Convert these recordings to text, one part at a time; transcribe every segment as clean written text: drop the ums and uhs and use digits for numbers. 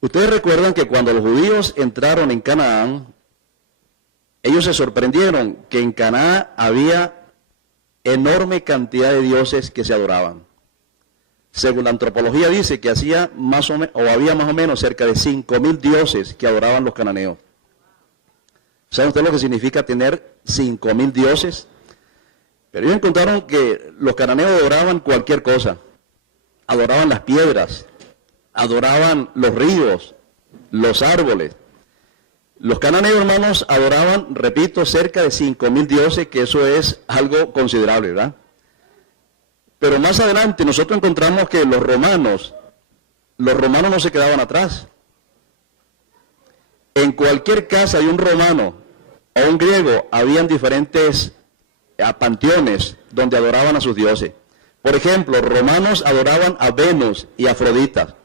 Ustedes recuerdan que cuando los judíos entraron en Canaán, ellos se sorprendieron que en Canaán había enorme cantidad de dioses que se adoraban. Según la antropología dice que había más o menos cerca de 5.000 dioses que adoraban los cananeos. ¿Saben ustedes lo que significa tener 5.000 dioses? Pero ellos encontraron que los cananeos adoraban cualquier cosa. Adoraban las piedras, adoraban los ríos, los árboles. Los cananeos, hermanos, adoraban, repito, cerca de 5.000 dioses, que eso es algo considerable, ¿verdad? Pero más adelante nosotros encontramos que los romanos no se quedaban atrás. En cualquier casa de un romano o un griego habían diferentes panteones donde adoraban a sus dioses. Por ejemplo, los romanos adoraban a Venus y a Afrodita.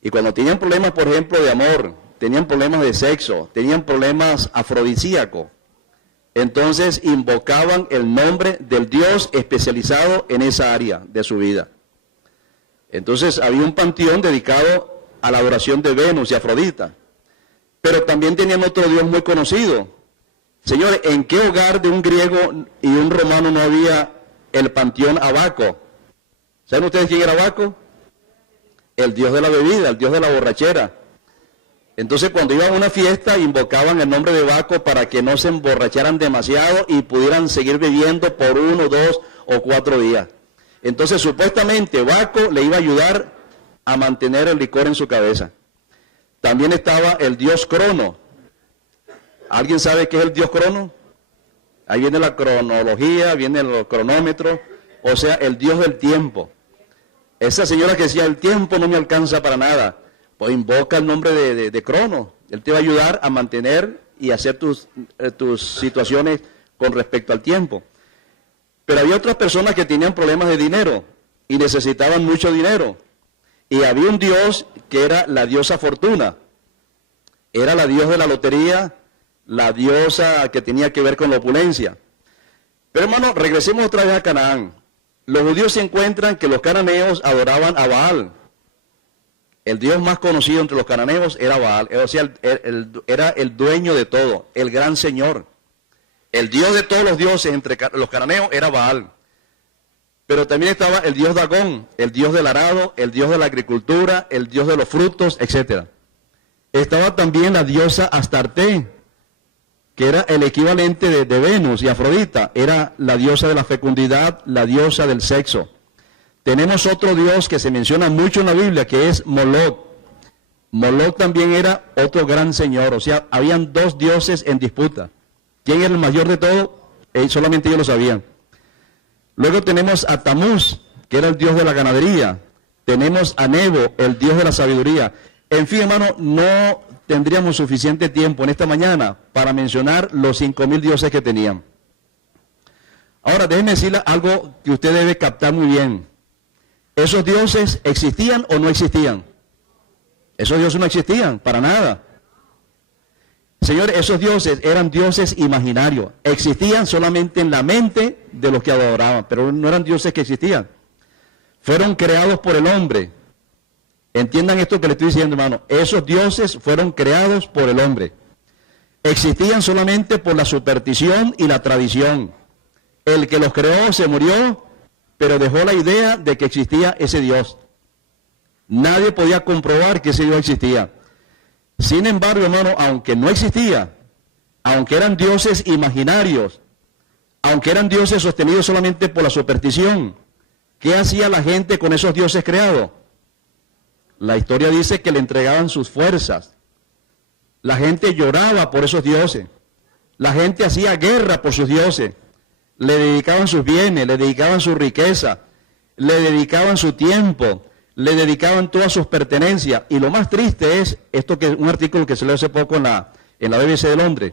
Y cuando tenían problemas, por ejemplo, de amor, tenían problemas de sexo, tenían problemas afrodisíacos, entonces invocaban el nombre del dios especializado en esa área de su vida. Entonces había un panteón dedicado a la adoración de Venus y Afrodita. Pero también tenían otro dios muy conocido. Señores, ¿en qué hogar de un griego y un romano no había el panteón Abaco? ¿Saben ustedes quién era Abaco? El dios de la bebida, el dios de la borrachera. Entonces cuando iban a una fiesta invocaban el nombre de Baco para que no se emborracharan demasiado y pudieran seguir bebiendo por 1, 2 o 4 días. Entonces supuestamente Baco le iba a ayudar a mantener el licor en su cabeza. También estaba el dios Crono. ¿Alguien sabe qué es el dios Crono? Ahí viene la cronología, viene el cronómetro, o sea, el dios del tiempo. Esa señora que decía, el tiempo no me alcanza para nada. Pues invoca el nombre de Crono. Él te va a ayudar a mantener y hacer tus situaciones con respecto al tiempo. Pero había otras personas que tenían problemas de dinero y necesitaban mucho dinero. Y había un dios que era la diosa Fortuna. Era la diosa de la lotería, la diosa que tenía que ver con la opulencia. Pero hermano, regresemos otra vez a Canaán. Los judíos se encuentran que los cananeos adoraban a Baal. El dios más conocido entre los cananeos era Baal, o sea, era el dueño de todo, el gran señor. El dios de todos los dioses entre los cananeos era Baal. Pero también estaba el dios Dagón, el dios del arado, el dios de la agricultura, el dios de los frutos, etc. Estaba también la diosa Astarte, que era el equivalente de Venus y Afrodita, era la diosa de la fecundidad, la diosa del sexo. Tenemos otro dios que se menciona mucho en la Biblia, que es Moloch. Moloch también era otro gran señor, o sea, habían dos dioses en disputa. ¿Quién era el mayor de todos? Solamente ellos lo sabían. Luego tenemos a Tamuz, que era el dios de la ganadería. Tenemos a Nebo, el dios de la sabiduría. En fin, hermano, no tendríamos suficiente tiempo en esta mañana para mencionar los 5.000 dioses que tenían. Ahora, déjenme decirle algo que usted debe captar muy bien. ¿Esos dioses existían o no existían? Esos dioses no existían, para nada. Señores, esos dioses eran dioses imaginarios. Existían solamente en la mente de los que adoraban, pero no eran dioses que existían. Fueron creados por el hombre. Entiendan esto que le estoy diciendo, hermano. Esos dioses fueron creados por el hombre. Existían solamente por la superstición y la tradición. El que los creó se murió, pero dejó la idea de que existía ese Dios. Nadie podía comprobar que ese Dios existía. Sin embargo, hermano, aunque no existía, aunque eran dioses imaginarios, aunque eran dioses sostenidos solamente por la superstición, ¿qué hacía la gente con esos dioses creados? La historia dice que le entregaban sus fuerzas. La gente lloraba por esos dioses. La gente hacía guerra por sus dioses. Le dedicaban sus bienes, le dedicaban su riqueza, le dedicaban su tiempo, le dedicaban todas sus pertenencias. Y lo más triste es esto, que un artículo que se leyó hace poco en la BBC de Londres,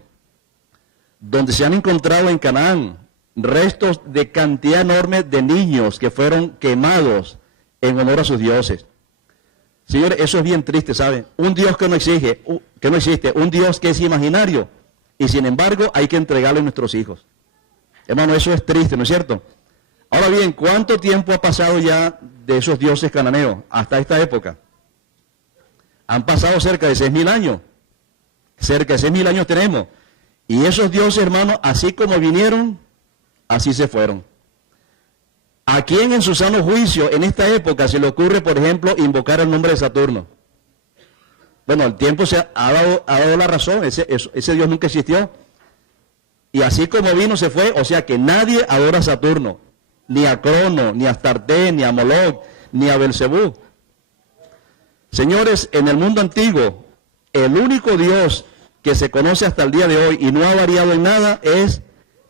donde se han encontrado en Canaán restos de cantidad enorme de niños que fueron quemados en honor a sus dioses. Señores, eso es bien triste, ¿saben? Un Dios que no existe, un Dios que es imaginario, y sin embargo hay que entregarle a nuestros hijos. Hermano, eso es triste, ¿no es cierto? Ahora bien, ¿cuánto tiempo ha pasado ya de esos dioses cananeos hasta esta época? Han pasado cerca de 6.000 años. Cerca de 6.000 años tenemos. Y esos dioses, hermanos, así como vinieron, así se fueron. ¿A quién en su sano juicio en esta época se le ocurre, por ejemplo, invocar el nombre de Saturno? Bueno, el tiempo ha dado la razón, ese Dios nunca existió. Y así como vino, se fue, o sea que nadie adora a Saturno, ni a Crono, ni a Astarte, ni a Moloch, ni a Belcebú. Señores, en el mundo antiguo, el único Dios que se conoce hasta el día de hoy y no ha variado en nada es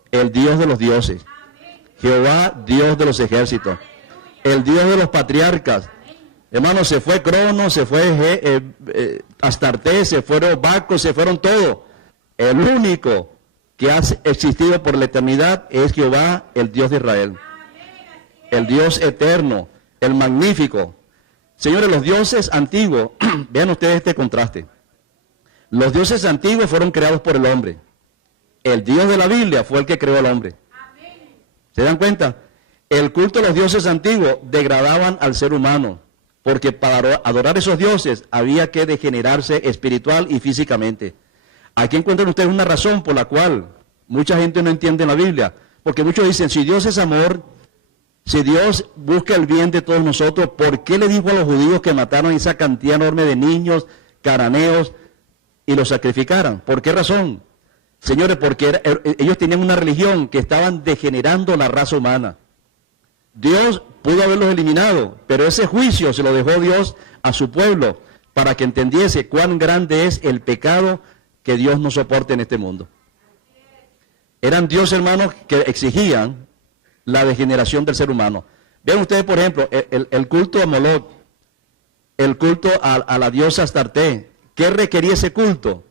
el Dios de los dioses. Jehová, Dios de los ejércitos. El Dios de los patriarcas. Hermanos, se fue Crono, se fue Astarte, se fueron Baco, se fueron todos. El único que ha existido por la eternidad es Jehová, el Dios de Israel. El Dios eterno, el magnífico. Señores, los dioses antiguos, vean ustedes este contraste. Los dioses antiguos fueron creados por el hombre. El Dios de la Biblia fue el que creó al hombre. ¿Se dan cuenta? El culto de los dioses antiguos degradaban al ser humano, porque para adorar a esos dioses había que degenerarse espiritual y físicamente. Aquí encuentran ustedes una razón por la cual mucha gente no entiende la Biblia, porque muchos dicen, si Dios es amor, si Dios busca el bien de todos nosotros, ¿por qué le dijo a los judíos que mataron esa cantidad enorme de niños, cananeos, y los sacrificaran? ¿Por qué razón? Señores, porque ellos tenían una religión que estaban degenerando la raza humana. Dios pudo haberlos eliminado, pero ese juicio se lo dejó Dios a su pueblo para que entendiese cuán grande es el pecado que Dios no soporta en este mundo. Eran dioses, hermanos, que exigían la degeneración del ser humano. Vean ustedes, por ejemplo, el culto a Moloch, el culto a la diosa Astarte. ¿Qué requería ese culto?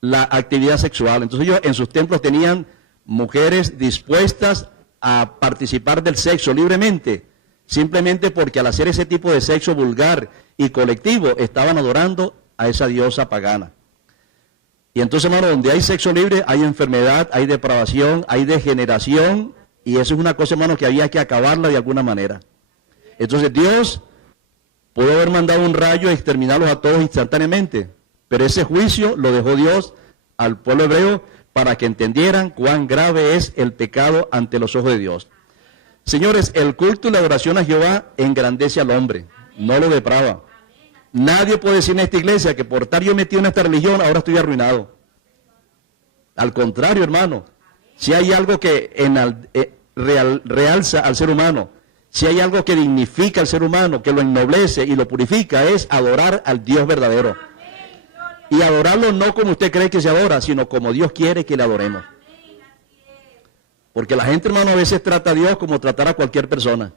La actividad sexual. Entonces ellos en sus templos tenían mujeres dispuestas a participar del sexo libremente, simplemente porque al hacer ese tipo de sexo vulgar y colectivo, estaban adorando a esa diosa pagana. Y entonces, hermano, donde hay sexo libre, hay enfermedad, hay depravación, hay degeneración, y eso es una cosa, hermano, que había que acabarla de alguna manera. Entonces Dios pudo haber mandado un rayo y exterminarlos a todos instantáneamente, pero ese juicio lo dejó Dios al pueblo hebreo para que entendieran cuán grave es el pecado ante los ojos de Dios. Señores, el culto y la adoración a Jehová engrandece al hombre, no lo deprava. Nadie puede decir en esta iglesia que por estar yo metido en esta religión ahora estoy arruinado. Al contrario, hermano, si hay algo que realza al ser humano, si hay algo que dignifica al ser humano, que lo ennoblece y lo purifica, es adorar al Dios verdadero. Y adorarlo no como usted cree que se adora, sino como Dios quiere que le adoremos. Porque la gente, hermano, a veces trata a Dios como tratar a cualquier persona.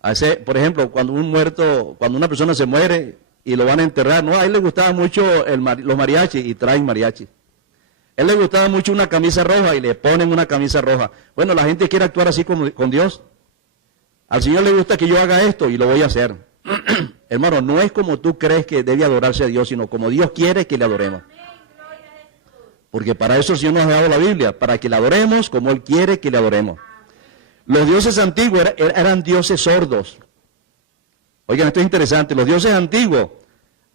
A veces, por ejemplo, cuando una persona se muere y lo van a enterrar, no, a él le gustaba mucho los mariachis y traen mariachis. A él le gustaba mucho una camisa roja y le ponen una camisa roja. Bueno, la gente quiere actuar así con Dios. Al Señor le gusta que yo haga esto y lo voy a hacer. Hermano, no es como tú crees que debe adorarse a Dios, sino como Dios quiere que le adoremos. Porque para eso el Señor nos ha dado la Biblia, para que le adoremos como Él quiere que le adoremos. Los dioses antiguos eran dioses sordos. Oigan, esto es interesante. Los dioses antiguos,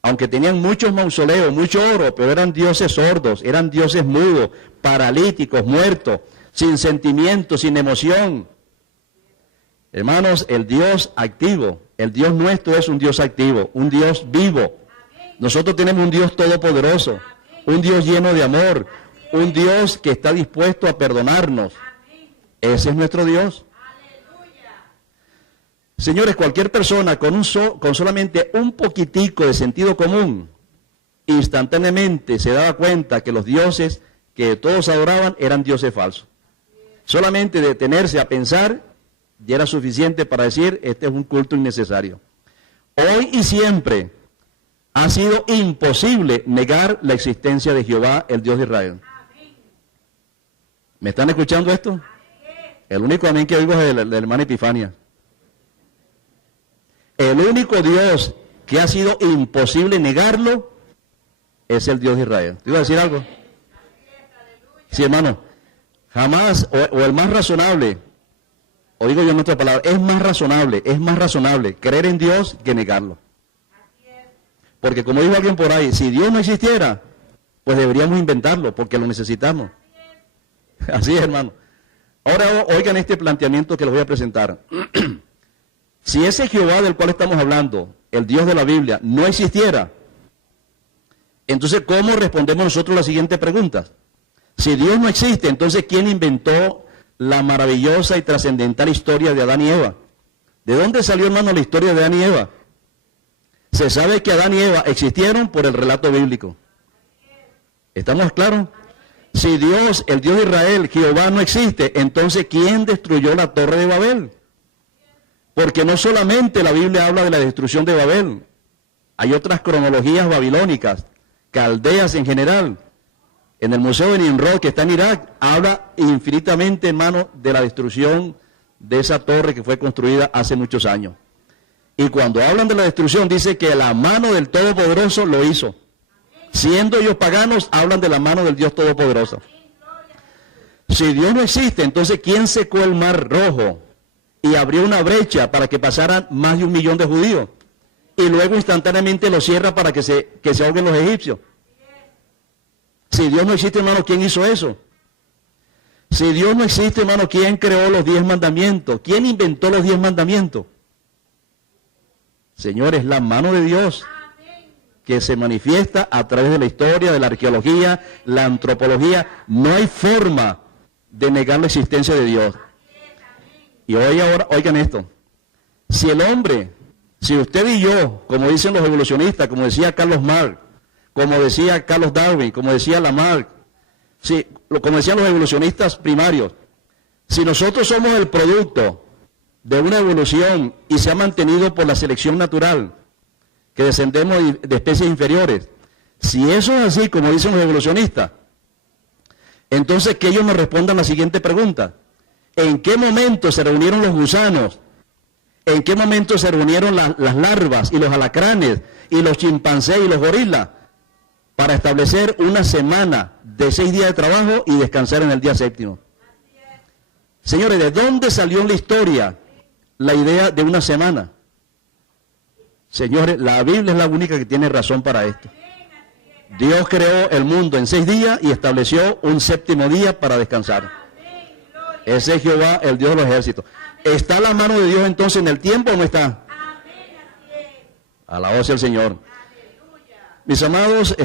aunque tenían muchos mausoleos, mucho oro, pero eran dioses sordos, eran dioses mudos, paralíticos, muertos, sin sentimiento, sin emoción. Hermanos, el Dios activo, el Dios nuestro es un Dios activo, un Dios vivo. Nosotros tenemos un Dios todopoderoso, un Dios lleno de amor, un Dios que está dispuesto a perdonarnos. Ese es nuestro Dios. Señores, cualquier persona con solamente un poquitico de sentido común, instantáneamente se daba cuenta que los dioses que todos adoraban eran dioses falsos. Solamente detenerse a pensar ya era suficiente para decir, este es un culto innecesario. Hoy y siempre ha sido imposible negar la existencia de Jehová, el Dios de Israel. ¿Me están escuchando esto? El único amén que oigo es de la hermana Epifania. El único Dios que ha sido imposible negarlo es el Dios de Israel. ¿Te iba a decir algo? Sí, hermano. Jamás, o el más razonable, o digo yo en otra palabra, es más razonable creer en Dios que negarlo. Porque como dijo alguien por ahí, si Dios no existiera, pues deberíamos inventarlo, porque lo necesitamos. Así es, hermano. Ahora oigan este planteamiento que les voy a presentar. Si ese Jehová del cual estamos hablando, el Dios de la Biblia, no existiera, entonces ¿cómo respondemos nosotros las siguientes preguntas? Si Dios no existe, entonces ¿quién inventó la maravillosa y trascendental historia de Adán y Eva? ¿De dónde salió, hermano, la historia de Adán y Eva? Se sabe que Adán y Eva existieron por el relato bíblico. ¿Estamos claros? Si Dios, el Dios de Israel, Jehová, no existe, entonces ¿quién destruyó la torre de Babel? Porque no solamente la Biblia habla de la destrucción de Babel, hay otras cronologías babilónicas, caldeas en general. En el Museo de Nimrod, que está en Irak, habla infinitamente, hermano, de la destrucción de esa torre que fue construida hace muchos años. Y cuando hablan de la destrucción, dice que la mano del Todopoderoso lo hizo. Siendo ellos paganos, hablan de la mano del Dios Todopoderoso. Si Dios no existe, entonces ¿quién secó el Mar Rojo y abrió una brecha para que pasaran más de 1 millón de judíos? Y luego instantáneamente lo cierra para que se ahoguen los egipcios. Si Dios no existe, hermano, ¿quién hizo eso? Si Dios no existe, hermano, ¿quién creó los 10 mandamientos? ¿Quién inventó los 10 mandamientos? Señores, la mano de Dios que se manifiesta a través de la historia, de la arqueología, la antropología. No hay forma de negar la existencia de Dios. Y hoy ahora, oigan esto. Si el hombre, si usted y yo, como dicen los evolucionistas, como decía Carlos Marx, como decía Carlos Darwin, como decía Lamarck, como decían los evolucionistas primarios, si nosotros somos el producto de una evolución y se ha mantenido por la selección natural, que descendemos de especies inferiores, si eso es así, como dicen los evolucionistas, entonces que ellos nos respondan la siguiente pregunta: ¿en qué momento se reunieron los gusanos? ¿En qué momento se reunieron las larvas y los alacranes y los chimpancés y los gorilas para establecer una semana de 6 días de trabajo y descansar en el día 7º? Señores, ¿de dónde salió en la historia la idea de una semana? Señores, la Biblia es la única que tiene razón para esto. Dios creó el mundo en 6 días y estableció un 7º día para descansar. Ese es Jehová, el Dios de los ejércitos. ¿Está la mano de Dios entonces en el tiempo o no está? Alabado sea el Señor. Mis amados,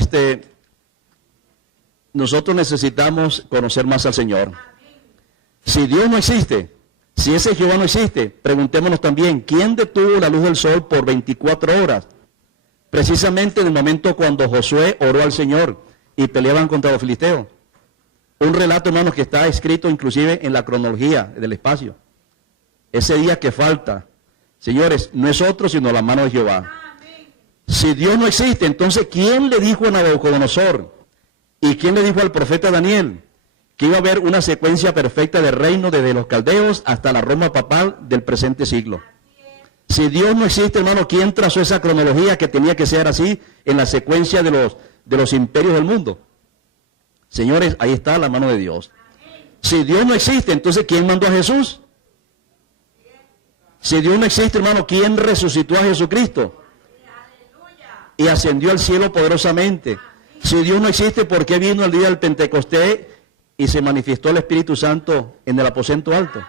nosotros necesitamos conocer más al Señor. Si Dios no existe, si ese Jehová no existe, preguntémonos también, ¿quién detuvo la luz del sol por 24 horas? Precisamente en el momento cuando Josué oró al Señor y peleaban contra los filisteos. Un relato, hermanos, que está escrito inclusive en la cronología del espacio. Ese día que falta, señores, no es otro sino la mano de Jehová. Si Dios no existe, entonces ¿quién le dijo a Nabucodonosor y quién le dijo al profeta Daniel que iba a haber una secuencia perfecta de reino desde los caldeos hasta la Roma papal del presente siglo? Si Dios no existe, hermano, ¿quién trazó esa cronología que tenía que ser así en la secuencia de los imperios del mundo? Señores, ahí está la mano de Dios. Si Dios no existe, entonces ¿quién mandó a Jesús? Si Dios no existe, hermano, ¿quién resucitó a Jesucristo y ascendió al cielo poderosamente? Si Dios no existe, ¿por qué vino el día del Pentecostés y se manifestó el Espíritu Santo en el aposento alto?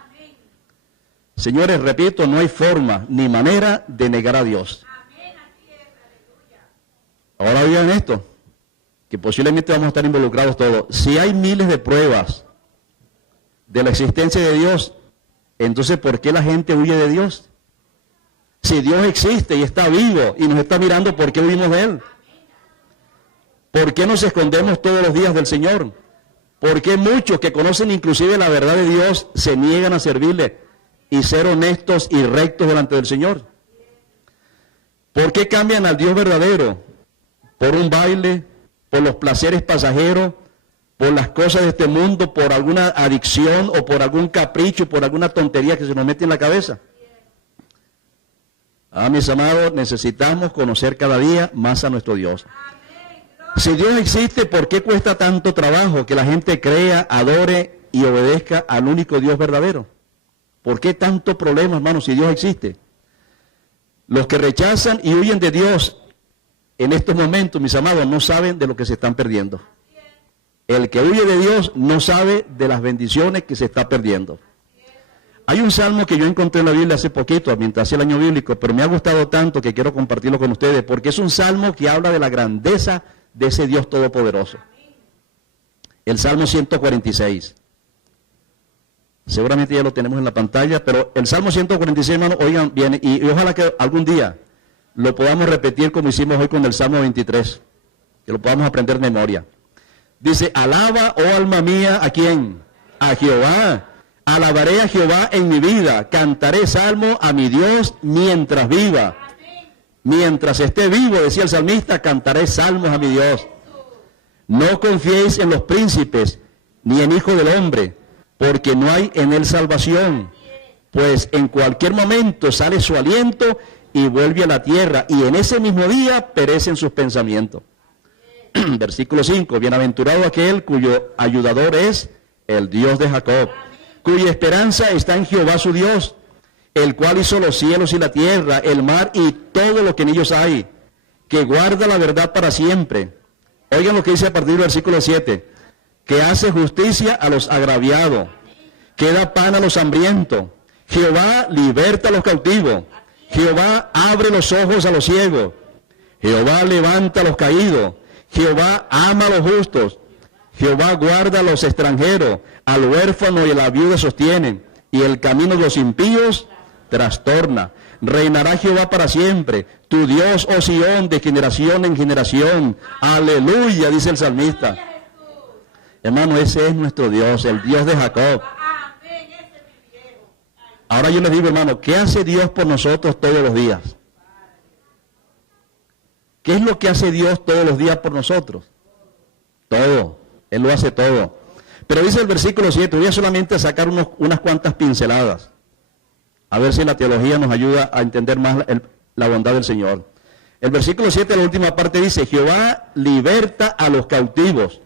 Señores, repito, no hay forma ni manera de negar a Dios. Ahora oigan esto, que posiblemente vamos a estar involucrados todos. Si hay miles de pruebas de la existencia de Dios, entonces ¿por qué la gente huye de Dios? Si Dios existe y está vivo y nos está mirando, ¿por qué huimos de Él? ¿Por qué nos escondemos todos los días del Señor? ¿Por qué muchos que conocen inclusive la verdad de Dios se niegan a servirle y ser honestos y rectos delante del Señor? ¿Por qué cambian al Dios verdadero por un baile, por los placeres pasajeros, por las cosas de este mundo, por alguna adicción o por algún capricho, por alguna tontería que se nos mete en la cabeza? Mis amados, necesitamos conocer cada día más a nuestro Dios. Si Dios existe, ¿por qué cuesta tanto trabajo que la gente crea, adore y obedezca al único Dios verdadero? ¿Por qué tanto problema, hermanos, si Dios existe? Los que rechazan y huyen de Dios en estos momentos, mis amados, no saben de lo que se están perdiendo. El que huye de Dios no sabe de las bendiciones que se está perdiendo. Hay un salmo que yo encontré en la Biblia hace poquito, mientras hacía el año bíblico, pero me ha gustado tanto que quiero compartirlo con ustedes, porque es un salmo que habla de la grandeza de ese Dios todopoderoso. El Salmo 146. Seguramente ya lo tenemos en la pantalla, pero el Salmo 146, hermano, oigan bien, y ojalá que algún día lo podamos repetir como hicimos hoy con el Salmo 23, que lo podamos aprender de memoria. Dice, alaba, oh alma mía, ¿a quién? A Jehová. Alabaré a Jehová en mi vida, cantaré salmo a mi Dios mientras viva. Mientras esté vivo, decía el salmista, cantaré salmos a mi Dios. No confiéis en los príncipes, ni en hijo del hombre, porque no hay en él salvación. Pues en cualquier momento sale su aliento y vuelve a la tierra, y en ese mismo día perecen sus pensamientos. Versículo 5, bienaventurado aquel cuyo ayudador es el Dios de Jacob, cuya esperanza está en Jehová su Dios, el cual hizo los cielos y la tierra, el mar y todo lo que en ellos hay, que guarda la verdad para siempre. Oigan lo que dice a partir del versículo 7, que hace justicia a los agraviados, que da pan a los hambrientos. Jehová liberta a los cautivos, Jehová abre los ojos a los ciegos, Jehová levanta a los caídos, Jehová ama a los justos, Jehová guarda a los extranjeros, al huérfano y a la viuda sostienen, y el camino de los impíos trastorna. Reinará Jehová para siempre, tu Dios, oh Sión, de generación en generación. Aleluya, dice el salmista. Hermano, ese es nuestro Dios, el Dios de Jacob. Ahora yo les digo, hermano, ¿qué hace Dios por nosotros todos los días? ¿Qué es lo que hace Dios todos los días por nosotros? Todo. Él lo hace todo. Pero dice el versículo 7, voy a solamente sacar unas cuantas pinceladas. A ver si la teología nos ayuda a entender más la bondad del Señor. El versículo 7, la última parte dice, Jehová liberta a los cautivos.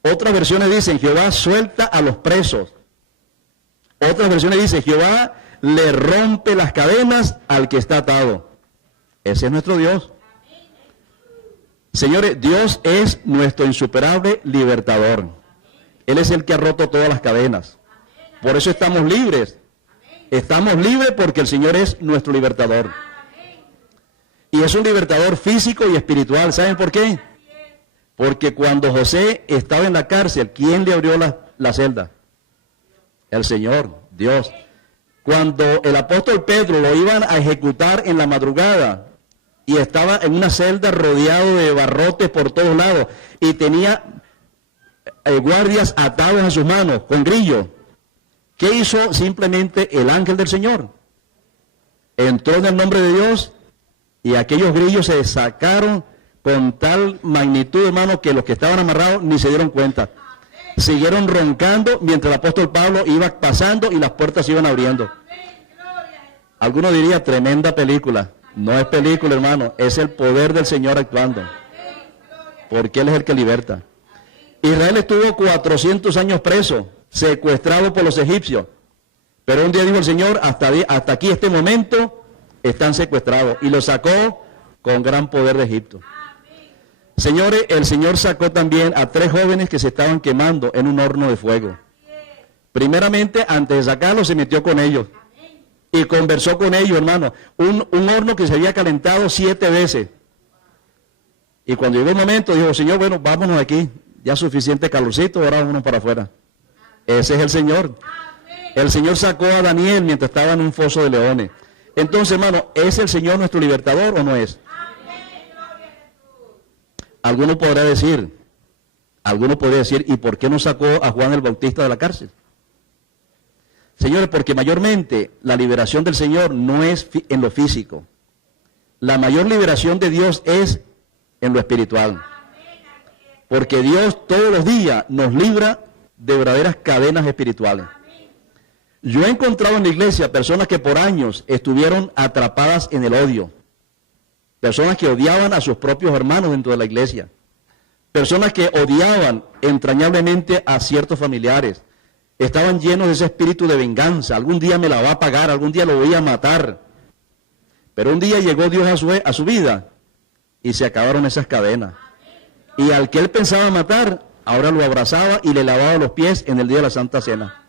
Otras versiones dicen, Jehová suelta a los presos. Otras versiones dicen, Jehová le rompe las cadenas al que está atado. Ese es nuestro Dios. Señores, Dios es nuestro insuperable libertador. Él es el que ha roto todas las cadenas. Por eso estamos libres. Estamos libres porque el Señor es nuestro libertador. Y es un libertador físico y espiritual. ¿Saben por qué? Porque cuando José estaba en la cárcel, ¿quién le abrió la celda? El Señor, Dios. Cuando el apóstol Pedro lo iban a ejecutar en la madrugada, y estaba en una celda rodeado de barrotes por todos lados, y tenía guardias atados a sus manos, con grillos. ¿Qué hizo simplemente el ángel del Señor? Entró en el nombre de Dios, y aquellos grillos se sacaron con tal magnitud, hermano, que los que estaban amarrados ni se dieron cuenta. Siguieron roncando mientras el apóstol Pablo iba pasando y las puertas se iban abriendo. Alguno diría, tremenda película. No es película, hermano, es el poder del Señor actuando. Porque Él es el que liberta. Israel estuvo 400 años preso, secuestrado por los egipcios. Pero un día dijo el Señor, hasta aquí este momento están secuestrados. Y los sacó con gran poder de Egipto. Señores, el Señor sacó también a 3 jóvenes que se estaban quemando en un horno de fuego. Primeramente, antes de sacarlos, se metió con ellos. Y conversó con ellos, hermano. Un horno que se había calentado 7 veces. Y cuando llegó el momento, dijo, Señor, bueno, vámonos aquí. Ya suficiente calorcito, ahora vámonos para afuera. Ese es el Señor. El Señor sacó a Daniel mientras estaba en un foso de leones. Entonces, hermano, ¿es el Señor nuestro libertador o no es? Alguno podría decir, ¿y por qué no sacó a Juan el Bautista de la cárcel? Señores, porque mayormente la liberación del Señor no es en lo físico. La mayor liberación de Dios es en lo espiritual. Porque Dios todos los días nos libra de verdaderas cadenas espirituales. Yo he encontrado en la iglesia personas que por años estuvieron atrapadas en el odio. Personas que odiaban a sus propios hermanos dentro de la iglesia. Personas que odiaban entrañablemente a ciertos familiares. Estaban llenos de ese espíritu de venganza. Algún día me la va a pagar, algún día lo voy a matar. Pero un día llegó Dios a su vida y se acabaron esas cadenas. Y al que él pensaba matar, ahora lo abrazaba y le lavaba los pies en el día de la Santa Cena.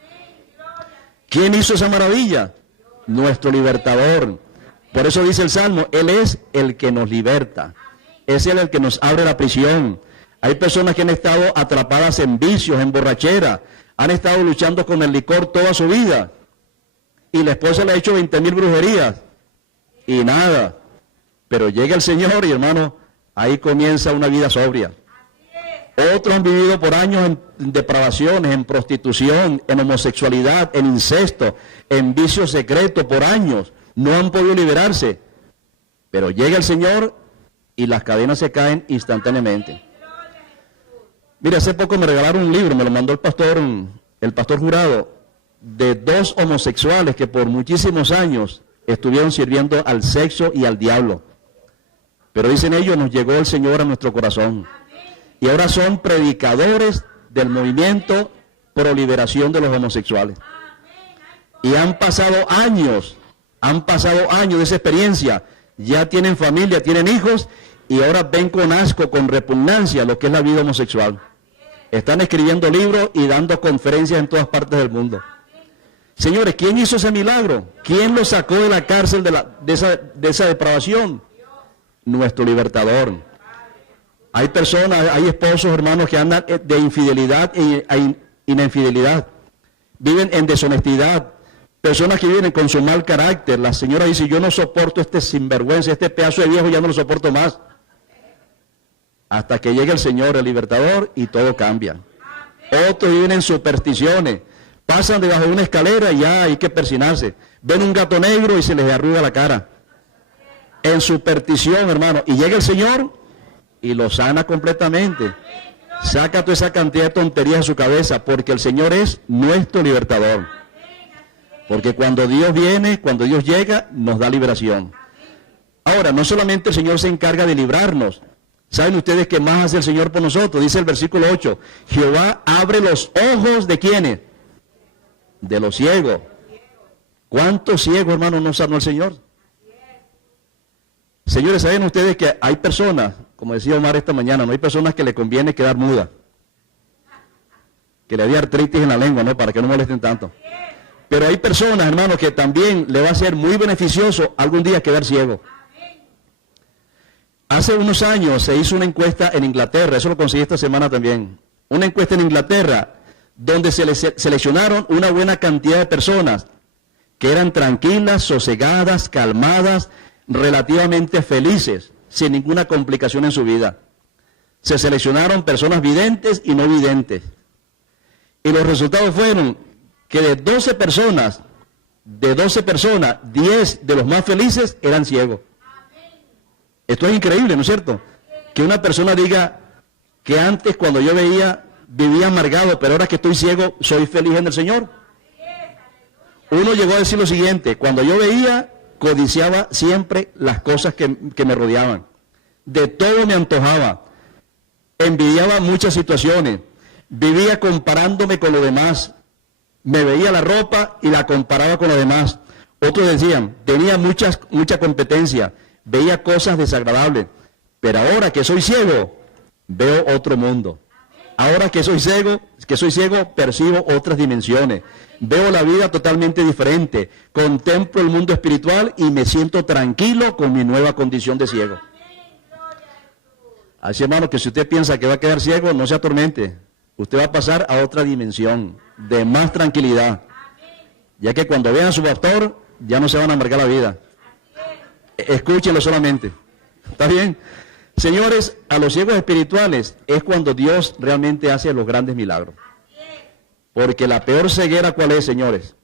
¿Quién hizo esa maravilla? Nuestro libertador. Por eso dice el Salmo, Él es el que nos liberta. Es Él el que nos abre la prisión. Hay personas que han estado atrapadas en vicios, en borrachera, han estado luchando con el licor toda su vida. Y la esposa le ha hecho 20,000 brujerías. Y nada. Pero llega el Señor y hermano, ahí comienza una vida sobria. Otros han vivido por años en depravaciones, en prostitución, en homosexualidad, en incesto, en vicio secreto por años. No han podido liberarse. Pero llega el Señor y las cadenas se caen instantáneamente. Mira, hace poco me regalaron un libro, me lo mandó el pastor Jurado, de 2 homosexuales que por muchísimos años estuvieron sirviendo al sexo y al diablo. Pero dicen ellos, nos llegó el Señor a nuestro corazón. Y ahora son predicadores del movimiento pro liberación de los homosexuales. Y han pasado años de esa experiencia. Ya tienen familia, tienen hijos, y ahora ven con asco, con repugnancia lo que es la vida homosexual. Están escribiendo libros y dando conferencias en todas partes del mundo. Señores, ¿quién hizo ese milagro? ¿Quién lo sacó de la cárcel de esa depravación? Nuestro libertador. Hay personas, hay esposos, hermanos, que andan de infidelidad e infidelidad. Viven en deshonestidad. Personas que viven con su mal carácter. La señora dice, yo no soporto este sinvergüenza, este pedazo de viejo, ya no lo soporto más. Hasta que llegue el Señor, el libertador, y todo cambia. Otros viven en supersticiones. Pasan debajo de una escalera y ya hay que persinarse. Ven un gato negro y se les arruga la cara. En superstición, hermano. Y llega el Señor y lo sana completamente. Saca toda esa cantidad de tonterías de su cabeza, porque el Señor es nuestro libertador. Porque cuando Dios viene, cuando Dios llega, nos da liberación. Ahora, no solamente el Señor se encarga de librarnos. ¿Saben ustedes qué más hace el Señor por nosotros? Dice el versículo 8, Jehová abre los ojos ¿de quiénes? De los ciegos. ¿Cuántos ciegos, hermanos, no sanó el Señor? Señores, ¿saben ustedes que hay personas, como decía Omar esta mañana, no hay personas que le conviene quedar muda? Que le dé artritis en la lengua, ¿no? Para que no molesten tanto. Pero hay personas, hermanos, que también le va a ser muy beneficioso algún día quedar ciego. Hace unos años se hizo una encuesta en Inglaterra, eso lo conseguí esta semana también. Una encuesta en Inglaterra, donde se seleccionaron una buena cantidad de personas que eran tranquilas, sosegadas, calmadas, relativamente felices, sin ninguna complicación en su vida. Se seleccionaron personas videntes y no videntes. Y los resultados fueron que de 12 personas, 10 de los más felices eran ciegos. Esto es increíble, ¿no es cierto? Que una persona diga que antes cuando yo vivía amargado, pero ahora que estoy ciego, soy feliz en el Señor. Uno llegó a decir lo siguiente, cuando yo veía, codiciaba siempre las cosas que me rodeaban. De todo me antojaba. Envidiaba muchas situaciones. Vivía comparándome con los demás. Me veía la ropa y la comparaba con los demás. Otros decían, tenía mucha competencia. Veía cosas desagradables. Pero ahora que soy ciego, veo otro mundo. Ahora que soy ciego, percibo otras dimensiones. Veo la vida totalmente diferente. Contemplo el mundo espiritual y me siento tranquilo con mi nueva condición de ciego. Así, hermano, que si usted piensa que va a quedar ciego, no se atormente. Usted va a pasar a otra dimensión de más tranquilidad. Ya que cuando vean a su pastor, ya no se van a amargar la vida. Escúchenlo solamente. ¿Está bien? Señores, a los ciegos espirituales es cuando Dios realmente hace los grandes milagros. Porque la peor ceguera, ¿cuál es, señores?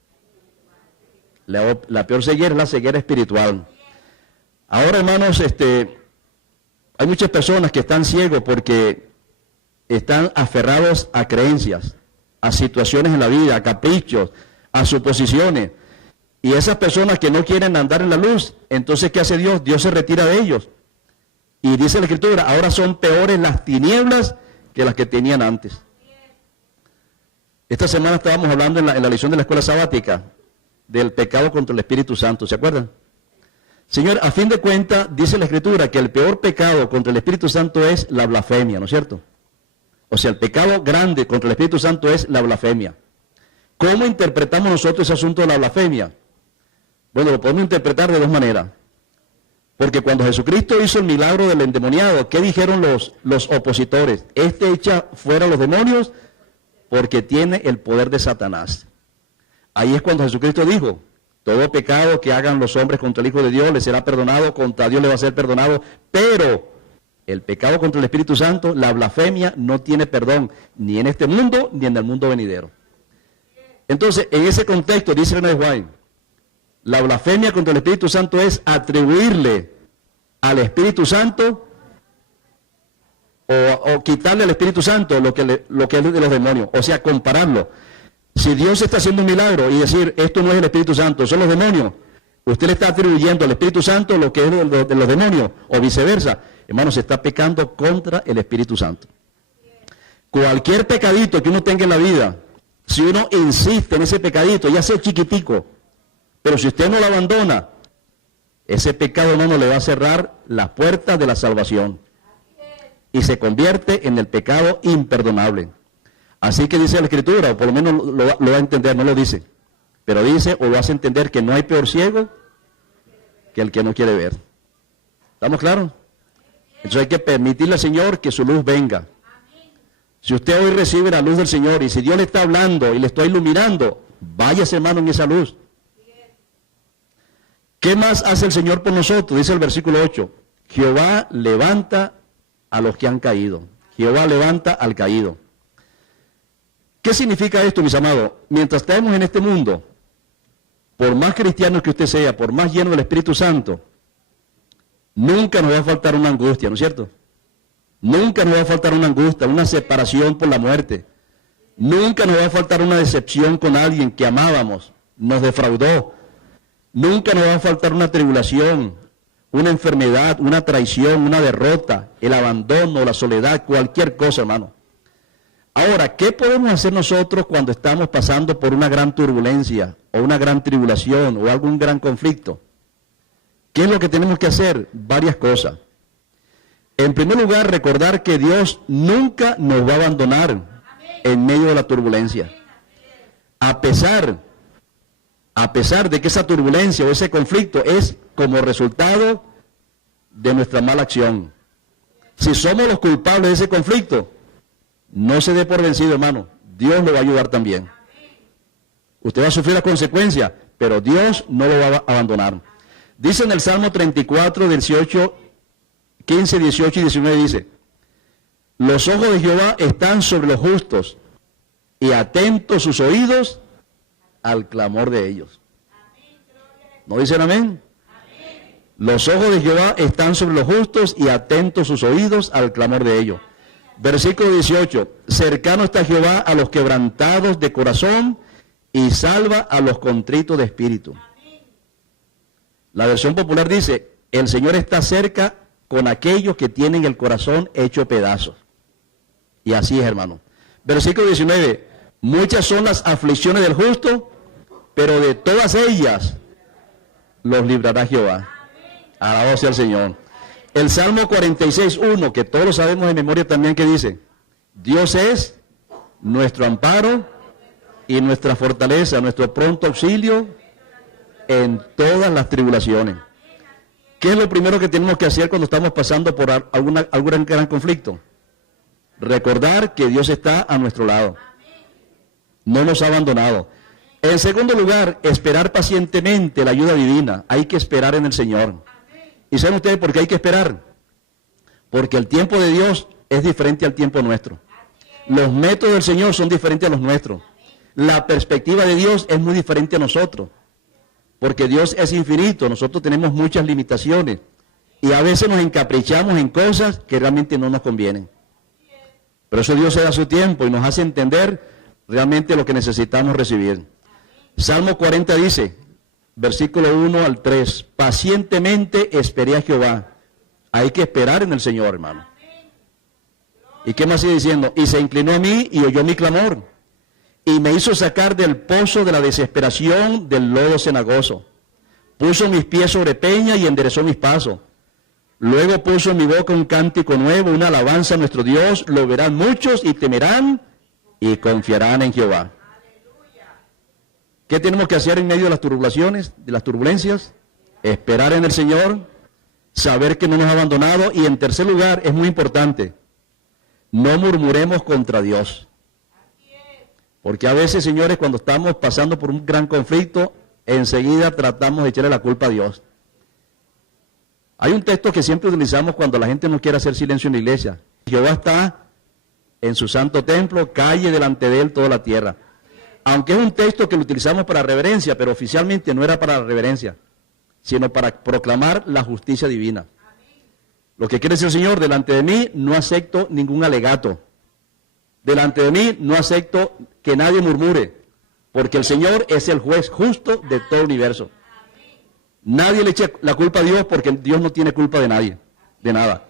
La peor ceguera es la ceguera espiritual. Ahora, hermanos, hay muchas personas que están ciegos porque están aferrados a creencias, a situaciones en la vida, a caprichos, a suposiciones. Y esas personas que no quieren andar en la luz, entonces, ¿qué hace Dios? Dios se retira de ellos. Y dice la Escritura, ahora son peores las tinieblas que las que tenían antes. Esta semana estábamos hablando en la lección de la escuela sabática del pecado contra el Espíritu Santo, ¿se acuerdan? Señor, a fin de cuentas, dice la Escritura que el peor pecado contra el Espíritu Santo es la blasfemia, ¿no es cierto? O sea, el pecado grande contra el Espíritu Santo es la blasfemia. ¿Cómo interpretamos nosotros ese asunto de la blasfemia? Bueno, lo podemos interpretar de dos maneras. Porque cuando Jesucristo hizo el milagro del endemoniado, ¿qué dijeron los opositores? Este echa fuera a los demonios porque tiene el poder de Satanás. Ahí es cuando Jesucristo dijo, todo pecado que hagan los hombres contra el Hijo de Dios les será perdonado, contra Dios le va a ser perdonado, pero el pecado contra el Espíritu Santo, la blasfemia, no tiene perdón, ni en este mundo, ni en el mundo venidero. Entonces, en ese contexto, dice René White, la blasfemia contra el Espíritu Santo es atribuirle al Espíritu Santo o quitarle al Espíritu Santo lo que es de los demonios, o sea, compararlo. Si Dios está haciendo un milagro y decir, esto no es el Espíritu Santo, son los demonios, usted le está atribuyendo al Espíritu Santo lo que es de los demonios, o viceversa. Hermano, se está pecando contra el Espíritu Santo. Cualquier pecadito que uno tenga en la vida, si uno insiste en ese pecadito, ya sea chiquitico, pero si usted no lo abandona, ese pecado, hermano, le va a cerrar las puertas de la salvación y se convierte en el pecado imperdonable. Así que dice la Escritura, o por lo menos lo va a entender, no lo dice, pero dice o lo hace entender que no hay peor ciego que el que no quiere ver. ¿Estamos claros? Entonces hay que permitirle al Señor que su luz venga. Si usted hoy recibe la luz del Señor y si Dios le está hablando y le está iluminando, váyase, hermano, en esa luz. ¿Qué más hace el Señor por nosotros? Dice el versículo 8, Jehová levanta a los que han caído. Jehová levanta al caído. ¿Qué significa esto, mis amados? Mientras estemos en este mundo, por más cristiano que usted sea, por más lleno del Espíritu Santo, nunca nos va a faltar una angustia, ¿no es cierto? Nunca nos va a faltar una angustia, una separación por la muerte. Nunca nos va a faltar una decepción con alguien que amábamos, nos defraudó. Nunca nos va a faltar una tribulación, una enfermedad, una traición, una derrota, el abandono, la soledad, cualquier cosa, hermano. Ahora, ¿qué podemos hacer nosotros cuando estamos pasando por una gran turbulencia, o una gran tribulación, o algún gran conflicto? ¿Qué es lo que tenemos que hacer? Varias cosas. En primer lugar, recordar que Dios nunca nos va a abandonar en medio de la turbulencia. A pesar de que esa turbulencia o ese conflicto es como resultado de nuestra mala acción. Si somos los culpables de ese conflicto, no se dé por vencido, hermano. Dios lo va a ayudar también. Usted va a sufrir las consecuencias, pero Dios no lo va a abandonar. Dice en el Salmo 34, 15, 18 y 19, dice, los ojos de Jehová están sobre los justos y atentos sus oídos al clamor de ellos. ¿No dicen amén? Los ojos de Jehová están sobre los justos y atentos sus oídos al clamor de ellos. Versículo 18, cercano está Jehová a los quebrantados de corazón y salva a los contritos de espíritu. La versión popular dice, el Señor está cerca con aquellos que tienen el corazón hecho pedazos. Y así es, hermano. Versículo 19, muchas son las aflicciones del justo, pero de todas ellas los librará Jehová. Alabado sea el Señor. El Salmo 46, 1, que todos lo sabemos de memoria también, que dice, Dios es nuestro amparo y nuestra fortaleza, nuestro pronto auxilio en todas las tribulaciones. ¿Qué es lo primero que tenemos que hacer cuando estamos pasando por algún gran conflicto? Recordar que Dios está a nuestro lado. No nos ha abandonado. En segundo lugar, esperar pacientemente la ayuda divina. Hay que esperar en el Señor. ¿Y saben ustedes por qué hay que esperar? Porque el tiempo de Dios es diferente al tiempo nuestro. Los métodos del Señor son diferentes a los nuestros. La perspectiva de Dios es muy diferente a nosotros. Porque Dios es infinito, nosotros tenemos muchas limitaciones. Y a veces nos encaprichamos en cosas que realmente no nos convienen. Pero eso Dios se da su tiempo y nos hace entender realmente lo que necesitamos recibir. Salmo 40 dice, versículo 1 al 3, pacientemente esperé a Jehová. Hay que esperar en el Señor, hermano. ¿Y qué más sigue diciendo? Y se inclinó a mí y oyó mi clamor. Y me hizo sacar del pozo de la desesperación, del lodo cenagoso. Puso mis pies sobre peña y enderezó mis pasos. Luego puso en mi boca un cántico nuevo, una alabanza a nuestro Dios. Lo verán muchos y temerán y confiarán en Jehová. ¿Qué tenemos que hacer en medio de las tribulaciones, de las turbulencias? Esperar en el Señor, saber que no nos ha abandonado. Y en tercer lugar, es muy importante, no murmuremos contra Dios. Porque a veces, señores, cuando estamos pasando por un gran conflicto, enseguida tratamos de echarle la culpa a Dios. Hay un texto que siempre utilizamos cuando la gente no quiere hacer silencio en la iglesia. Jehová está en su santo templo, calle delante de él toda la tierra. Aunque es un texto que lo utilizamos para reverencia, pero oficialmente no era para la reverencia, sino para proclamar la justicia divina. Lo que quiere decir el Señor, delante de mí no acepto ningún alegato. Delante de mí no acepto que nadie murmure, porque el Señor es el juez justo de todo el universo. Nadie le echa la culpa a Dios, porque Dios no tiene culpa de nadie, de nada.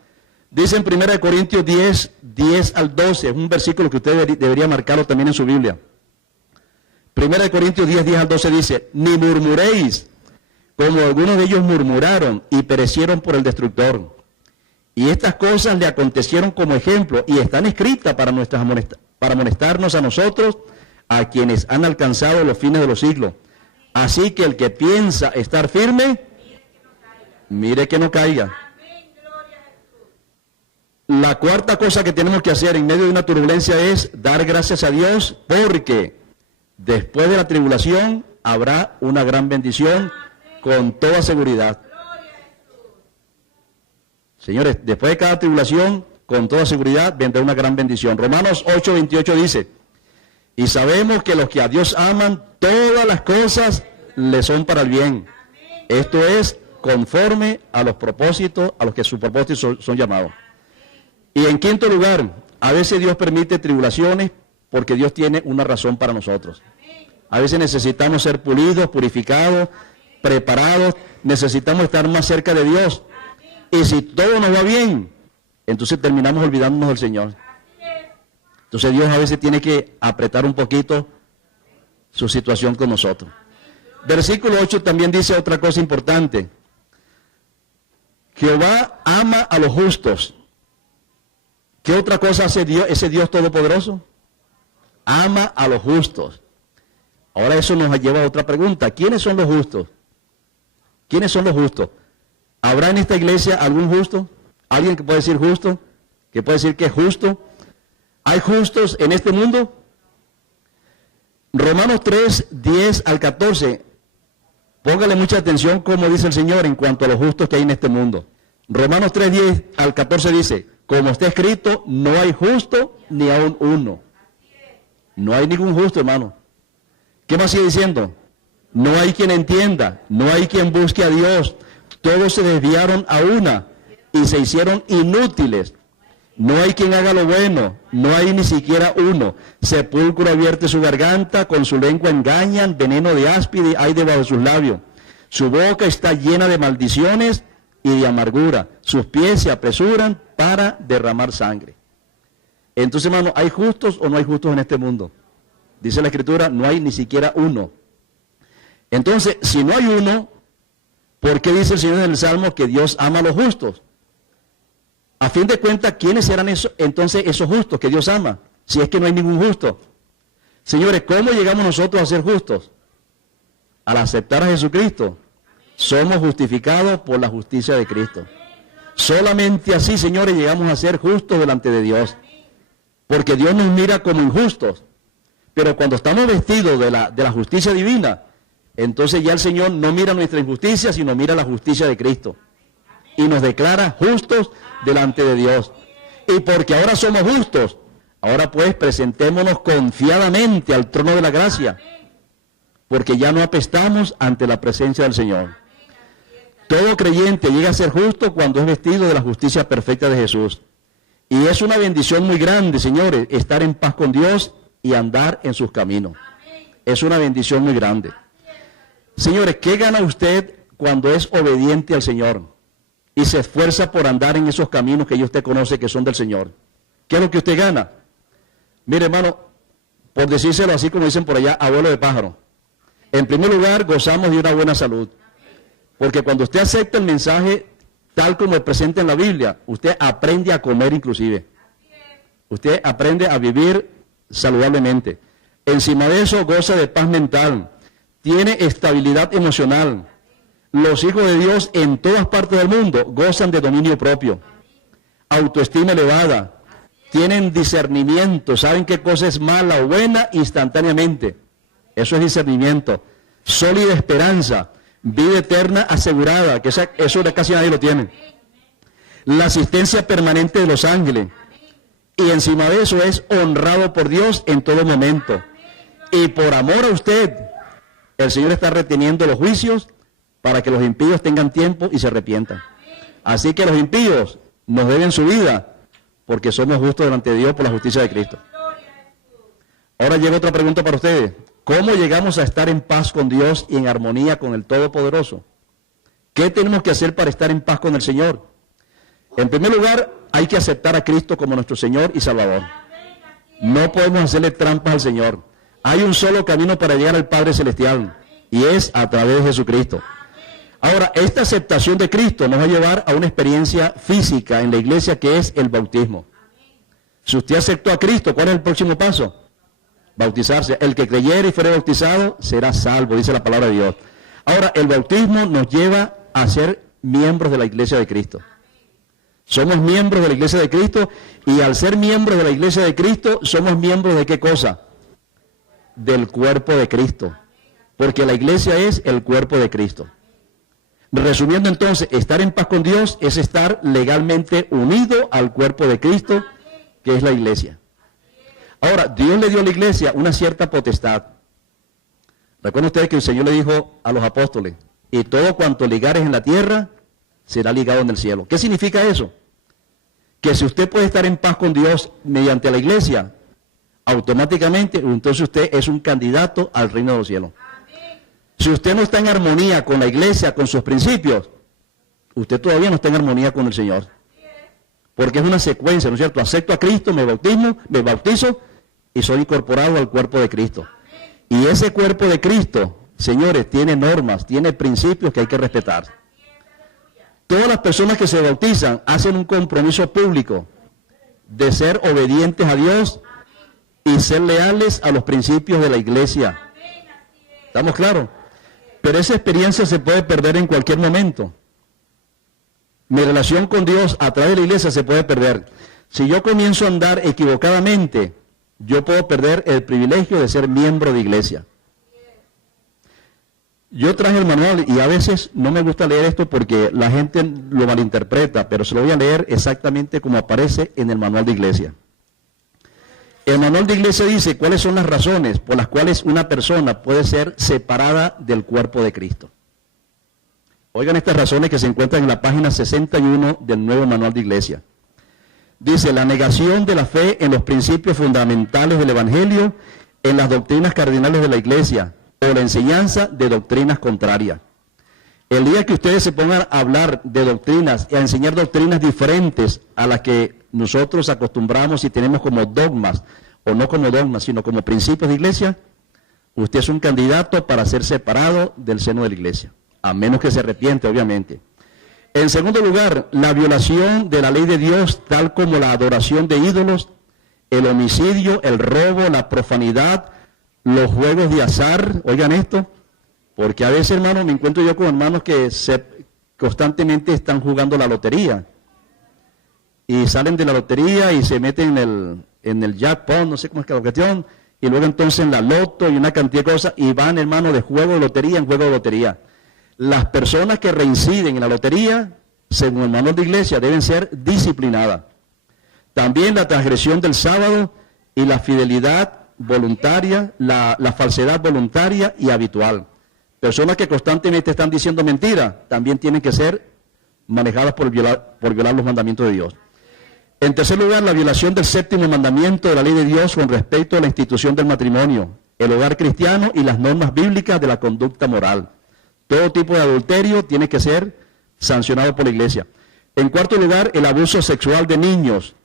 Dice en 1 Corintios 10, 10 al 12, es un versículo que usted debería marcarlo también en su Biblia. 1 Corintios 10, 10 al 12 dice, ni murmuréis, como algunos de ellos murmuraron y perecieron por el destructor. Y estas cosas le acontecieron como ejemplo y están escritas para amonestarnos a nosotros, a quienes han alcanzado los fines de los siglos. Así que el que piensa estar firme, mire que no caiga. La cuarta cosa que tenemos que hacer en medio de una turbulencia es dar gracias a Dios, porque después de la tribulación habrá una gran bendición con toda seguridad. Señores, después de cada tribulación, con toda seguridad, vendrá una gran bendición. Romanos 8, 28 dice, y sabemos que los que a Dios aman, todas las cosas le son para el bien. Esto es conforme a los propósitos, a los que sus propósitos son llamados. Y en quinto lugar, a veces Dios permite tribulaciones porque Dios tiene una razón para nosotros. A veces necesitamos ser pulidos, purificados, preparados, necesitamos estar más cerca de Dios. Y si todo nos va bien, entonces terminamos olvidándonos del Señor. Entonces Dios a veces tiene que apretar un poquito su situación con nosotros. Versículo 8 también dice otra cosa importante. Jehová ama a los justos. ¿Qué otra cosa hace Dios, ese Dios todopoderoso? Ama a los justos. Ahora eso nos lleva a otra pregunta. ¿Quiénes son los justos? ¿Quiénes son los justos? ¿Habrá en esta iglesia algún justo? ¿Alguien que puede decir justo? ¿Que puede decir que es justo? ¿Hay justos en este mundo? Romanos 3, 10 al 14. Póngale mucha atención como dice el Señor en cuanto a los justos que hay en este mundo. Romanos 3, 10 al 14 dice, como está escrito, no hay justo ni aun uno. No hay ningún justo, hermano. ¿Qué más sigue diciendo? No hay quien entienda, no hay quien busque a Dios. Todos se desviaron a una y se hicieron inútiles. No hay quien haga lo bueno, no hay ni siquiera uno. Sepulcro abierto su garganta, con su lengua engañan, veneno de áspide hay debajo de sus labios. Su boca está llena de maldiciones y de amargura. Sus pies se apresuran para derramar sangre. Entonces, hermano, ¿hay justos o no hay justos en este mundo? Dice la Escritura, no hay ni siquiera uno. Entonces, si no hay uno, ¿por qué dice el Señor en el Salmo que Dios ama a los justos? A fin de cuentas, ¿quiénes serán entonces esos justos que Dios ama? Si es que no hay ningún justo. Señores, ¿cómo llegamos nosotros a ser justos? Al aceptar a Jesucristo. Somos justificados por la justicia de Cristo. Solamente así, señores, llegamos a ser justos delante de Dios. Porque Dios nos mira como injustos. Pero cuando estamos vestidos de la justicia divina, entonces ya el Señor no mira nuestra injusticia, sino mira la justicia de Cristo. Y nos declara justos delante de Dios. Y porque ahora somos justos, ahora pues presentémonos confiadamente al trono de la gracia. Porque ya no apestamos ante la presencia del Señor. Todo creyente llega a ser justo cuando es vestido de la justicia perfecta de Jesús. Y es una bendición muy grande, señores, estar en paz con Dios y andar en sus caminos. Es una bendición muy grande. Señores, ¿qué gana usted cuando es obediente al Señor y se esfuerza por andar en esos caminos que usted conoce que son del Señor? ¿Qué es lo que usted gana? Mire, hermano, por decírselo así como dicen por allá, abuelo de pájaro. En primer lugar, gozamos de una buena salud. Porque cuando usted acepta el mensaje tal como es presente en la Biblia, usted aprende a comer inclusive. Usted aprende a vivir saludablemente. Encima de eso, goza de paz mental, tiene estabilidad emocional. Los hijos de Dios en todas partes del mundo gozan de dominio propio, autoestima elevada, tienen discernimiento, saben qué cosa es mala o buena instantáneamente. Eso es discernimiento. Sólida esperanza, vida eterna asegurada, que eso casi nadie lo tiene. La asistencia permanente de los ángeles. Y encima de eso es honrado por Dios en todo momento. Y por amor a usted, el Señor está reteniendo los juicios para que los impíos tengan tiempo y se arrepientan. Así que los impíos nos deben su vida porque somos justos delante de Dios por la justicia de Cristo. Ahora llega otra pregunta para ustedes. ¿Cómo llegamos a estar en paz con Dios y en armonía con el Todopoderoso? ¿Qué tenemos que hacer para estar en paz con el Señor? En primer lugar, hay que aceptar a Cristo como nuestro Señor y Salvador. No podemos hacerle trampas al Señor. Hay un solo camino para llegar al Padre Celestial y es a través de Jesucristo. Ahora, esta aceptación de Cristo nos va a llevar a una experiencia física en la iglesia que es el bautismo. Si usted aceptó a Cristo, ¿cuál es el próximo paso? Bautizarse. El que creyere y fuere bautizado será salvo, dice la palabra de Dios. Ahora, el bautismo nos lleva a ser miembros de la iglesia de Cristo. Somos miembros de la iglesia de Cristo y al ser miembros de la iglesia de Cristo, somos miembros de ¿qué cosa? Del cuerpo de Cristo. Porque la iglesia es el cuerpo de Cristo. Resumiendo entonces, estar en paz con Dios es estar legalmente unido al cuerpo de Cristo, que es la iglesia. Ahora, Dios le dio a la iglesia una cierta potestad. Recuerden ustedes que el Señor le dijo a los apóstoles, y todo cuanto ligares en la tierra, será ligado en el cielo. ¿Qué significa eso? Que si usted puede estar en paz con Dios mediante la iglesia, automáticamente, entonces usted es un candidato al reino de los cielos. Si usted no está en armonía con la iglesia, con sus principios, usted todavía no está en armonía con el Señor. Porque es una secuencia, ¿no es cierto? Acepto a Cristo, me bautizo y soy incorporado al cuerpo de Cristo. Y ese cuerpo de Cristo, señores, tiene normas, tiene principios que hay que respetar. Todas las personas que se bautizan hacen un compromiso público de ser obedientes a Dios y ser leales a los principios de la iglesia. ¿Estamos claros? Pero esa experiencia se puede perder en cualquier momento. Mi relación con Dios a través de la iglesia se puede perder. Si yo comienzo a andar equivocadamente, yo puedo perder el privilegio de ser miembro de iglesia. Yo traje el manual y a veces no me gusta leer esto porque la gente lo malinterpreta, pero se lo voy a leer exactamente como aparece en el manual de iglesia. El manual de iglesia dice cuáles son las razones por las cuales una persona puede ser separada del cuerpo de Cristo. Oigan estas razones que se encuentran en la página 61 del nuevo manual de iglesia. Dice, la negación de la fe en los principios fundamentales del Evangelio, en las doctrinas cardinales de la iglesia, o la enseñanza de doctrinas contrarias. El día que ustedes se pongan a hablar de doctrinas y a enseñar doctrinas diferentes a las que nosotros acostumbramos y tenemos como dogmas, o no como dogmas, sino como principios de iglesia, usted es un candidato para ser separado del seno de la iglesia, a menos que se arrepiente, obviamente. En segundo lugar, la violación de la ley de Dios, tal como la adoración de ídolos, el homicidio, el robo, la profanidad, los juegos de azar, oigan esto, porque a veces, hermanos, me encuentro yo con hermanos que constantemente están jugando la lotería y salen de la lotería y se meten en el jackpot, no sé cómo es que la cuestión, y luego entonces en la loto y una cantidad de cosas, y van, hermanos, de juego de lotería en juego de lotería. Las personas que reinciden en la lotería, según el manual de iglesia, deben ser disciplinadas. También la transgresión del sábado y la fidelidad voluntaria, la falsedad voluntaria y habitual. Personas que constantemente están diciendo mentiras, también tienen que ser manejadas por violar los mandamientos de Dios. En tercer lugar, la violación del séptimo mandamiento de la ley de Dios con respecto a la institución del matrimonio, el hogar cristiano y las normas bíblicas de la conducta moral. Todo tipo de adulterio tiene que ser sancionado por la iglesia. En cuarto lugar, el abuso sexual de niños,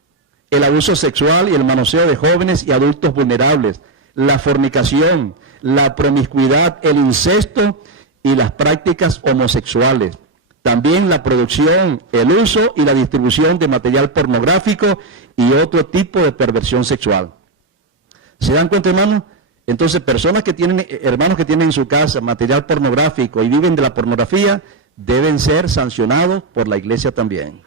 el abuso sexual y el manoseo de jóvenes y adultos vulnerables, la fornicación, la promiscuidad, el incesto y las prácticas homosexuales. También la producción, el uso y la distribución de material pornográfico y otro tipo de perversión sexual. ¿Se dan cuenta, hermanos? Entonces, personas que tienen, hermanos que tienen en su casa material pornográfico y viven de la pornografía, deben ser sancionados por la iglesia también.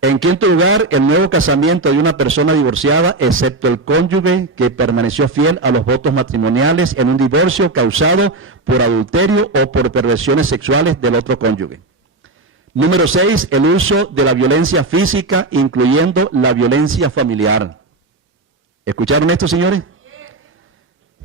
En quinto lugar, el nuevo casamiento de una persona divorciada, excepto el cónyuge que permaneció fiel a los votos matrimoniales en un divorcio causado por adulterio o por perversiones sexuales del otro cónyuge. Número 6, el uso de la violencia física, incluyendo la violencia familiar. ¿Escucharon esto, señores?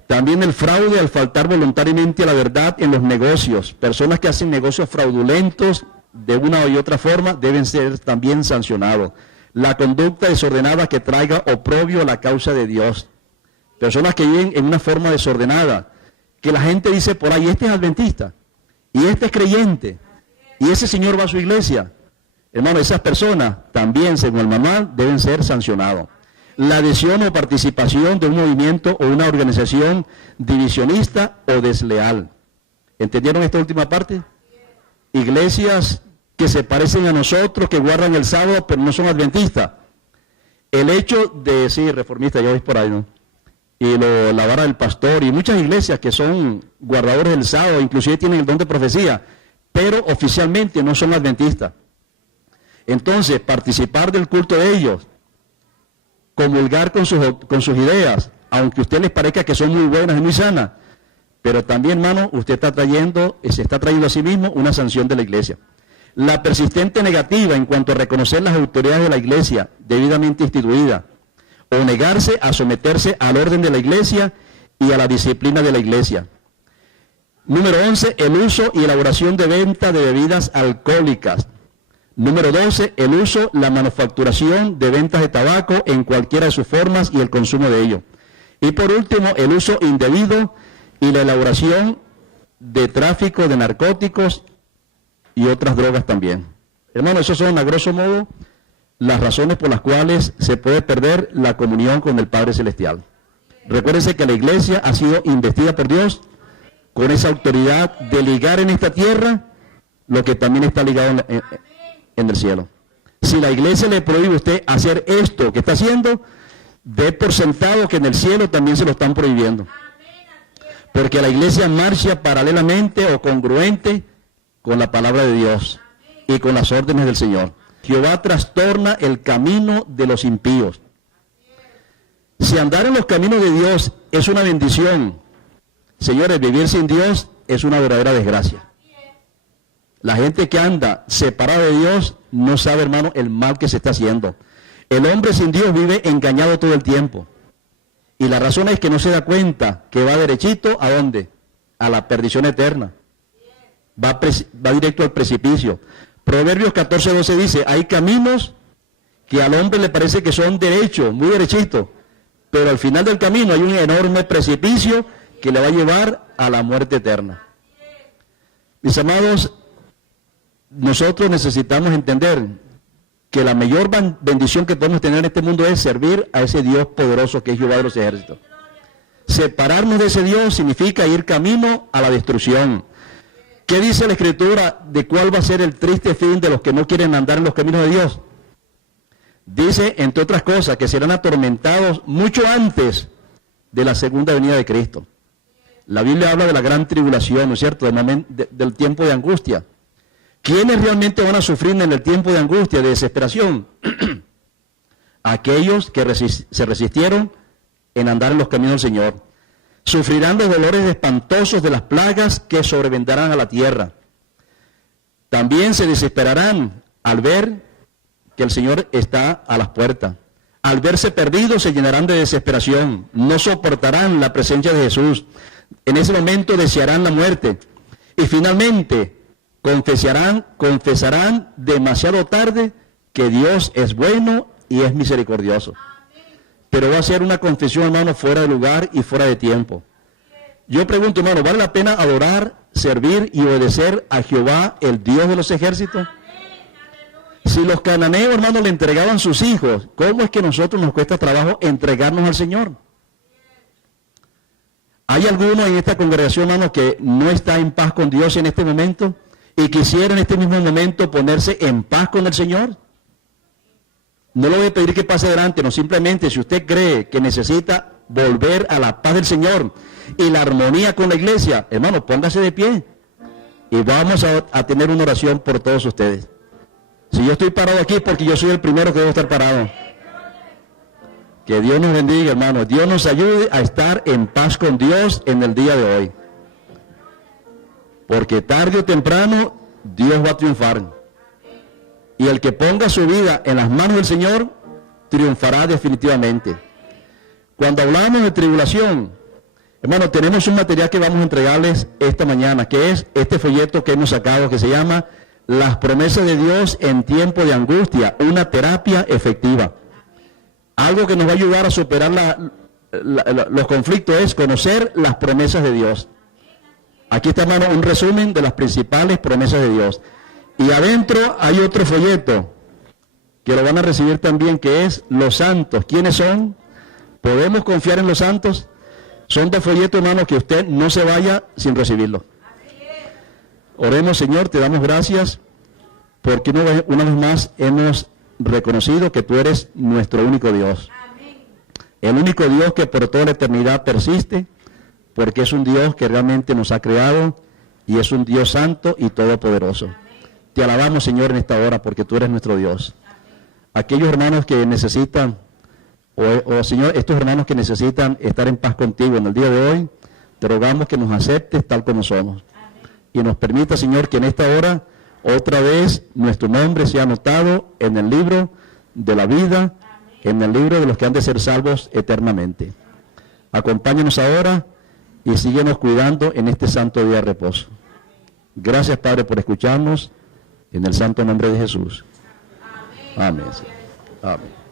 También el fraude al faltar voluntariamente a la verdad en los negocios. Personas que hacen negocios fraudulentos de una u otra forma deben ser también sancionados. La conducta desordenada que traiga oprobio a la causa de Dios. Personas que viven en una forma desordenada, que la gente dice por ahí, este es adventista, y este es creyente, y ese señor va a su iglesia. Hermano, esas personas también, según el manual, deben ser sancionados. La adhesión o participación de un movimiento o una organización divisionista o desleal. ¿Entendieron esta última parte? Iglesias que se parecen a nosotros, que guardan el sábado, pero no son adventistas. El hecho de, sí, reformista, ya veis por ahí, ¿no? Y la vara del pastor, y muchas iglesias que son guardadores del sábado, inclusive tienen el don de profecía, pero oficialmente no son adventistas. Entonces, participar del culto de ellos, comulgar con sus ideas, aunque a usted les parezca que son muy buenas y muy sanas, pero también, hermano, usted se está trayendo a sí mismo una sanción de la iglesia. La persistente negativa en cuanto a reconocer las autoridades de la iglesia debidamente instituida, o negarse a someterse al orden de la iglesia y a la disciplina de la iglesia. Número 11, el uso y elaboración de venta de bebidas alcohólicas. Número 12, el uso, la manufacturación de ventas de tabaco en cualquiera de sus formas y el consumo de ello. Y por último, el uso indebido y la elaboración de tráfico de narcóticos y otras drogas también. Hermano, esos son a grosso modo las razones por las cuales se puede perder la comunión con el Padre Celestial. Recuérdense que la iglesia ha sido investida por Dios con esa autoridad de ligar en esta tierra lo que también está ligado en el cielo. Si la iglesia le prohíbe a usted hacer esto que está haciendo, dé por sentado que en el cielo también se lo están prohibiendo. Porque la iglesia marcha paralelamente o congruente con la palabra de Dios y con las órdenes del Señor. Jehová trastorna el camino de los impíos. Si andar en los caminos de Dios es una bendición, señores, vivir sin Dios es una verdadera desgracia. La gente que anda separada de Dios no sabe, hermano, el mal que se está haciendo. El hombre sin Dios vive engañado todo el tiempo. Y la razón es que no se da cuenta que va derechito, ¿a dónde? A la perdición eterna. Va directo al precipicio. Proverbios 14:12 dice, hay caminos que al hombre le parece que son derechos, muy derechitos, pero al final del camino hay un enorme precipicio que le va a llevar a la muerte eterna. Mis amados, nosotros necesitamos entender que la mayor bendición que podemos tener en este mundo es servir a ese Dios poderoso que es Jehová de los ejércitos. Separarnos de ese Dios significa ir camino a la destrucción. ¿Qué dice la Escritura de cuál va a ser el triste fin de los que no quieren andar en los caminos de Dios? Dice, entre otras cosas, que serán atormentados mucho antes de la segunda venida de Cristo. La Biblia habla de la gran tribulación, ¿no es cierto?, del tiempo de angustia. ¿Quiénes realmente van a sufrir en el tiempo de angustia, de desesperación? Aquellos que se resistieron en andar en los caminos del Señor. Sufrirán los dolores espantosos de las plagas que sobrevendrán a la tierra. También se desesperarán al ver que el Señor está a las puertas. Al verse perdidos se llenarán de desesperación. No soportarán la presencia de Jesús. En ese momento desearán la muerte. Y finalmente confesarán demasiado tarde que Dios es bueno y es misericordioso. Pero va a ser una confesión, hermano, fuera de lugar y fuera de tiempo. Yo pregunto, hermano, ¿vale la pena adorar, servir y obedecer a Jehová, el Dios de los ejércitos? Si los cananeos, hermano, le entregaban sus hijos, ¿cómo es que a nosotros nos cuesta trabajo entregarnos al Señor? ¿Hay alguno en esta congregación, hermano, que no está en paz con Dios en este momento y quisiera en este mismo momento ponerse en paz con el Señor? No le voy a pedir que pase adelante, no, simplemente si usted cree que necesita volver a la paz del Señor y la armonía con la iglesia, hermano, póngase de pie y vamos a tener una oración por todos ustedes. Si yo estoy parado aquí es porque yo soy el primero que debo estar parado. Que Dios nos bendiga, hermano. Dios nos ayude a estar en paz con Dios en el día de hoy. Porque tarde o temprano Dios va a triunfar. Y el que ponga su vida en las manos del Señor, triunfará definitivamente. Cuando hablamos de tribulación, hermano, tenemos un material que vamos a entregarles esta mañana, que es este folleto que hemos sacado, que se llama Las promesas de Dios en tiempo de angustia, una terapia efectiva. Algo que nos va a ayudar a superar los conflictos es conocer las promesas de Dios. Aquí está, hermano, un resumen de las principales promesas de Dios. Y adentro hay otro folleto que lo van a recibir también, que es los santos. ¿Quiénes son? ¿Podemos confiar en los santos? Son dos folletos, hermano, que usted no se vaya sin recibirlo. Oremos, Señor, te damos gracias porque una vez más hemos reconocido que tú eres nuestro único Dios. El único Dios que por toda la eternidad persiste, porque es un Dios que realmente nos ha creado y es un Dios santo y todopoderoso. Te alabamos, Señor, en esta hora porque tú eres nuestro Dios. Aquellos hermanos que necesitan, Señor, estos hermanos que necesitan estar en paz contigo en el día de hoy, te rogamos que nos aceptes tal como somos. Y nos permita, Señor, que en esta hora otra vez nuestro nombre sea anotado en el libro de la vida, en el libro de los que han de ser salvos eternamente. Acompáñanos ahora y síguenos cuidando en este santo día de reposo. Gracias, Padre, por escucharnos en el santo nombre de Jesús. Amén. Amén.